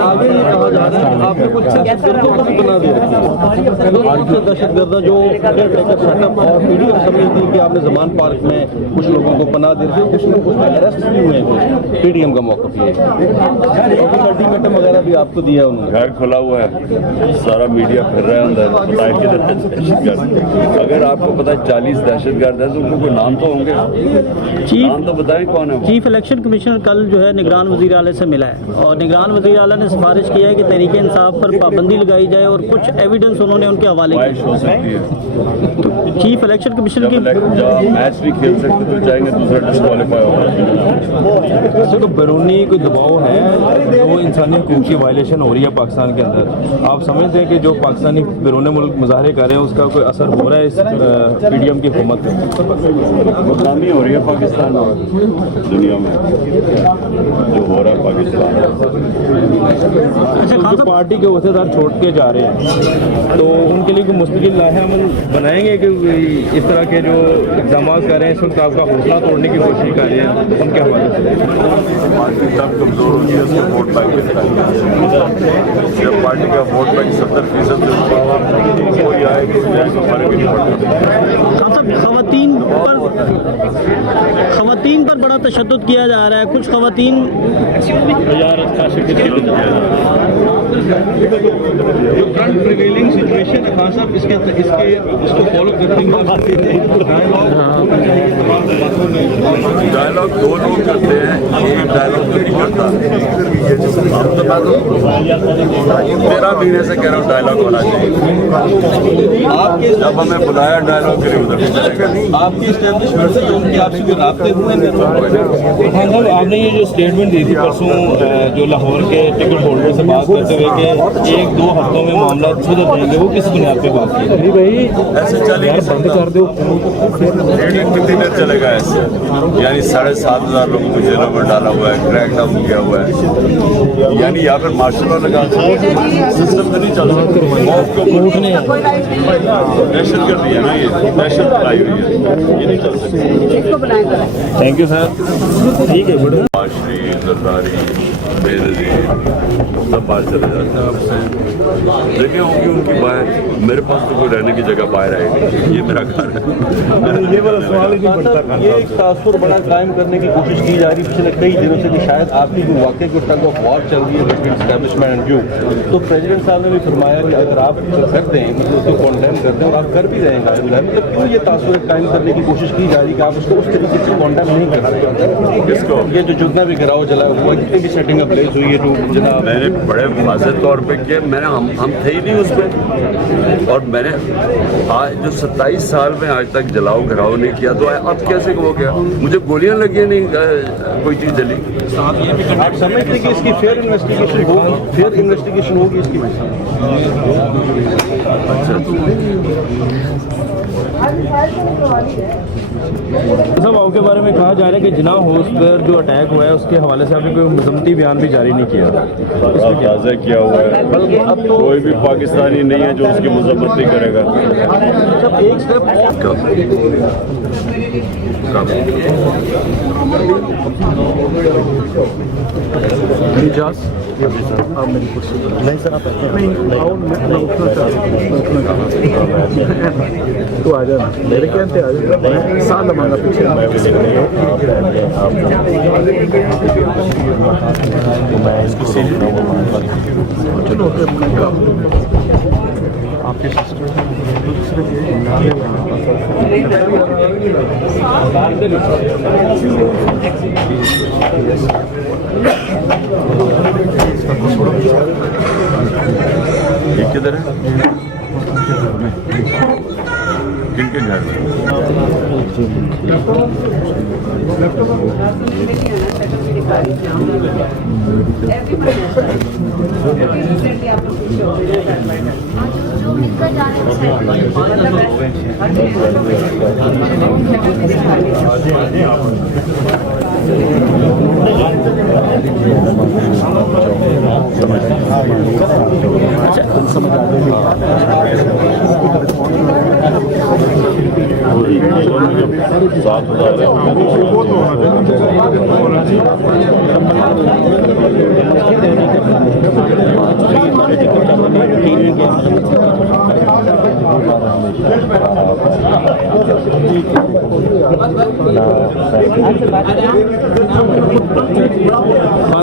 आगे ये कहा जा रहा है आपने कुछ दहशतगर्दों को भी बना दिया, दहशतगर्द जो सेटअप और वीडियो समेत दी कि आपने जमान पार्क में कुछ लोगों को बना दिया, कुछ लोग उसमें अरेस्ट भी हुए हैं। पीडीएम का मौका भी है, अल्टीमेटम वगैरह भी आपको दिया उन्होंने। घर खुला हुआ है, सारा मीडिया फिर रहा है अंदर, बताए किधर दहशतगर्द। अगर आपको पता है 40 दहशतगर्द है तो उनको कोई नाम तो होंगे, नाम तो बताएं कौन है। चीफ इलेक्शन कमिश्नर कल जो है निगरान वज़ीर आला से मिला है और निगरान वज़ीर आला ने सिफारिश किया है कि तहरीक इंसाफ पर पाबंदी लगाई जाए और कुछ एविडेंस उन्होंने उनके हवाले किए। हो सकती है तो चीफ इलेक्शन कमिश्नर की मैच भी खेल सकते तो चाहेंगे दूसरा डिस्क्वालीफाई होगा। तो बैरूनी कोई दबाव है, जो इंसानी हकूक़ की वायलेशन हो रही है पाकिस्तान के अंदर, आप समझते हैं कि जो पाकिस्तानी बैरून मुल्क मुजाहरे कर रहे हैं उसका कोई असर हो रहा है इस पीडीएम की हुकूमत में? गुलामी हो रही है पाकिस्तान और दुनिया में जो हो रहा है पाकिस्तान। अच्छा, जो पार्टी के अहदेदार छोड़ के जा रहे हैं तो उनके लिए कोई मुस्तकिल लाहेअमल बनाएंगे कि इस तरह के जो इक़दाम कर रहे हैं इस वक्त आपका हौसला तोड़ने की कोशिश कर रहे हैं उनके हवाले से? पार्टी तब कमजोर होती है उसका वोट बैंक जब पार्टी का वोट बैंक 70% से ऊपर हुआ कोई आए किसी जाए तो फर्क ही नहीं पड़ता। खवातीन पर बड़ा तशद्दुद किया जा रहा है, कुछ खवातीन प्रिवेलिंग सिचुएशन है खान साहब, इसको फॉलो करते डायलॉग दो लोग करते हैं, एक डायलॉग तो नहीं करता। अब तो मैं तो 13 महीने से कह रहा हूँ डायलॉग होना चाहिए। आपके जब हमें बुलाया डायलॉग के लिए उधर चलेगा। आपकी इस्टेब्लिशमेंट से उनके आपसे कोई राब्ते हुए हैं? खान साहब, आपने ये जो स्टेटमेंट दी थी परसों जो लाहौर के टिकट होल्डर से बात करते हुए कि 1-2 हफ्तों में मामला सुधर जाएंगे, वो किस बुनियाद पे बात की? नहीं भाई ऐसे चलेगा, बंद कर दो। कितनी देर चलेगा ऐसे? यानी 7,500 लोगों को जेलों में डाला हुआ है, क्रैक डाउन किया हुआ है, यानी यहाँ पर मार्शल लॉ लगा सिस्टम तो नहीं चल सकता। दहशत कर दी है ना, ये दहशत लाई हुई है, ये नहीं चल सकती। Thank you sir. ठीक है, बड़े माशरी जरदारी बेनज़ीर सब बाहर चले जाते हैं। जगह होगी उनकी बाहर, मेरे पास तो कोई रहने की जगह बाहर आएगी, ये मेरा घर है। ये वाला सवाल ही नहीं बनता। ये एक तासुर बड़ा कायम करने की कोशिश की जा रही है पिछले कई दिनों से कि शायद आपकी जो वाकई को टग ऑफ वॉर चल रही है बिटवीन एस्टैब्लिशमेंट एंड यू, तो प्रेसिडेंट साहब ने भी फरमाया कि अगर आप कर दें, मतलब उसको कॉन्डेम कर दें और आप कर भी रहेंगे, मतलब क्यों ये तासुर कायम करने की कोशिश की जा रही है कि आप उसको उस तरीके से कॉन्डेम नहीं कर रहे? किसको? ये जो जितना भी गिराव जलाया हुआ, जितनी भी सेटिंग अप प्लेस हुई है तो जनाब मैंने बड़े वाज़ेह तौर पे किया, मैंने हम थे ही नहीं उसमें, और मैंने आज जो 27 साल में आज तक जलाओ घराव नहीं किया, तो अब कैसे हो गया? मुझे गोलियां लगी नहीं, कोई चीज़ जली। आप समझते हैं कि इसकी फेयर इन्वेस्टिगेशन होगी? फेयर इन्वेस्टिगेशन होगी इसकी वजह सब आपके बारे में कहा जा रहा है कि जिना हाउस पर जो अटैक हुआ है उसके हवाले से आपने कोई मजम्मती बयान भी जारी नहीं किया? वाज़ेह किया हुआ है, बल्कि अब तो कोई भी पाकिस्तानी नहीं है जो उसकी मजम्मत नहीं करेगा। जब एक स्टेप आप मेरी कुर्सी पर नहीं सर, आप तो आ जाना मेरे कहते आ जाना, साल मांगा पीछे चलो आपके ये किधर है? किनके घर में? समझ है।